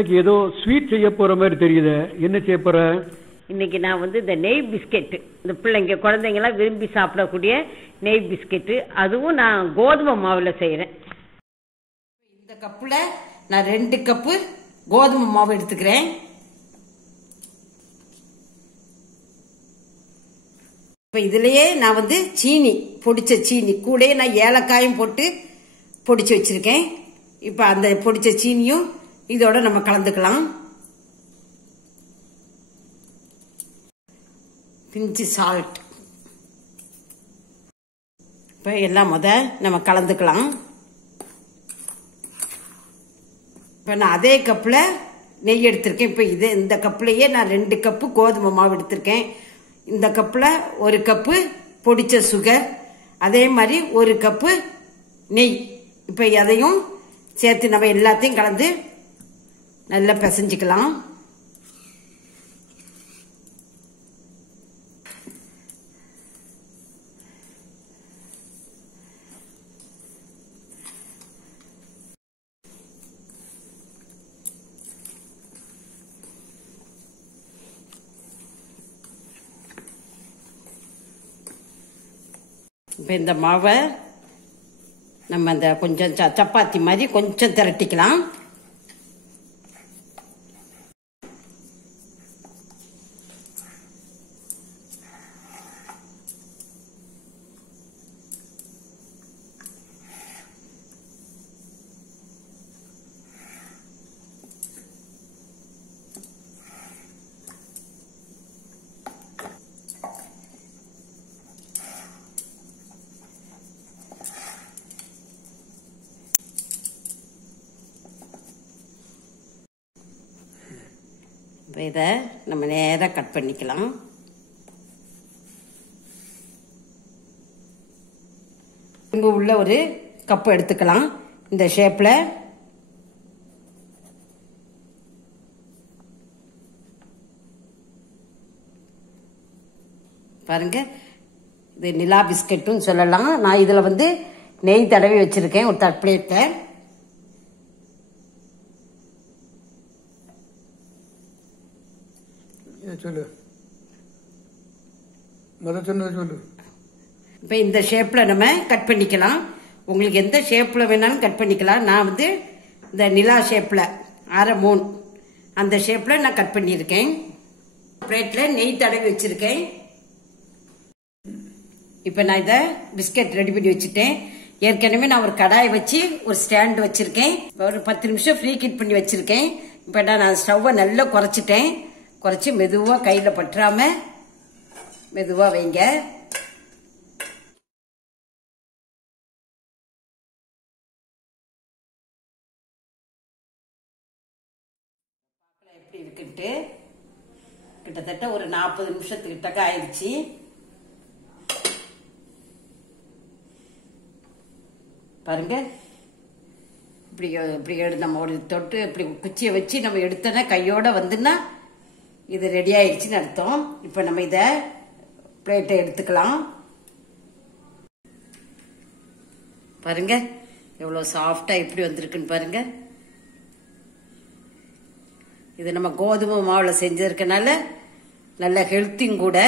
இன்னைக்கு ஏதோ ஸ்வீட் செய்ய போற மாதிரி தெரியுது. என்ன செய்ய போற? இன்னைக்கு நான் இந்த நெய் பிஸ்கெட், இந்த பிள்ளைங்க குழந்தைங்க எல்லாம் விரும்பி சாப்பிடக்கூடிய நெய் பிஸ்கெட், அதுவும் நான் கோதுமை மாவுல செய்யறேன். இந்த கப்புல நான் 2 கப்பு கோதுமை மாவு எடுத்துக்கிறேன். இப்ப இதுலயே நான் சீனி, பொடிச்ச சீனி கூட நான் ஏலக்காயும் போட்டு பொடிச்சு வச்சிருக்கேன். இப்ப அந்த பொடிச்ச சீனியும் இதோட நம்ம கலந்துக்கலாம். பிஞ்சு சால்ட். இப்ப எல்லாம் நம்ம கலந்துக்கலாம். இப்ப நான் அதே கப்ல நெய் எடுத்திருக்கேன். இப்ப இந்த கப்லயே நான் 2 கப்பு கோதுமை மாவு எடுத்திருக்கேன். இந்த கப்ல 1 கப்பு பொடிச்ச சுகர், அதே மாதிரி 1 கப்பு நெய். இப்ப அதையும் சேர்த்து நம்ம எல்லாத்தையும் கலந்து நல்லா பிசைஞ்சுக்கலாம். இப்போ இந்த மாவை நம்ம அந்த கொஞ்சம் சப்பாத்தி மாதிரி கொஞ்சம் திரட்டிக்கலாம். இதை நம்ம நேராக கட் பண்ணிக்கலாம். இங்க உள்ள ஒரு கப் எடுத்துக்கலாம். இந்த ஷேப்ல பாருங்க, இது நிலா பிஸ்கெட்டும் சொல்லலாம். நான் இதுல நெய் தடவி வச்சிருக்கேன் ஒரு தட்பிளேட்ல. சொல்லு, சொல்லு. இப்ப இந்த ஷேப்ல நம்ம கட் பண்ணிக்கலாம். உங்களுக்கு எந்த ஷேப்ல வேணாலும் கட் பண்ணிக்கலாம். நான் இந்த நிலா ஷேப்ல 1/2 மூன் அந்த ஷேப்ல நான் கட் பண்ணியிருக்கேன். பிளேட்ல நெய் தடவி வச்சிருக்கேன். இப்ப நான் இத பிஸ்கெட் ரெடி பண்ணி வச்சுட்டேன். ஏற்கனவே நான் ஒரு கடாயை வச்சு ஒரு ஸ்டாண்ட் வச்சிருக்கேன். ஒரு 10 நிமிஷம் ஃப்ரீ ஹீட் பண்ணி வச்சிருக்கேன். இப்ப நான் ஸ்டவ்வை நல்லா குறைச்சிட்டேன். குறைச்சி மெதுவா கையில பற்றாம மெதுவா வைங்க. எப்படி இருக்குன்ட்டு கிட்டத்தட்ட ஒரு 40 நிமிஷத்துக்கிட்ட ஆயிடுச்சு. பாருங்க, இப்படி நம்ம ஒரு தொட்டு இப்படி குச்சியை வச்சு நம்ம எடுத்தோன்னா கையோட இது ரெடி ஆயிடுச்சுன்னு அர்த்தம். இப்ப நம்ம இத பிளேட்டை எடுத்துக்கலாம். பாருங்க எவ்வளவு சாஃப்டா எப்படி வந்திருக்குன்னு பாருங்க. இது நம்ம கோதுமை மாவுல செஞ்சிருக்கனால நல்ல ஹெல்த்தியும் கூட.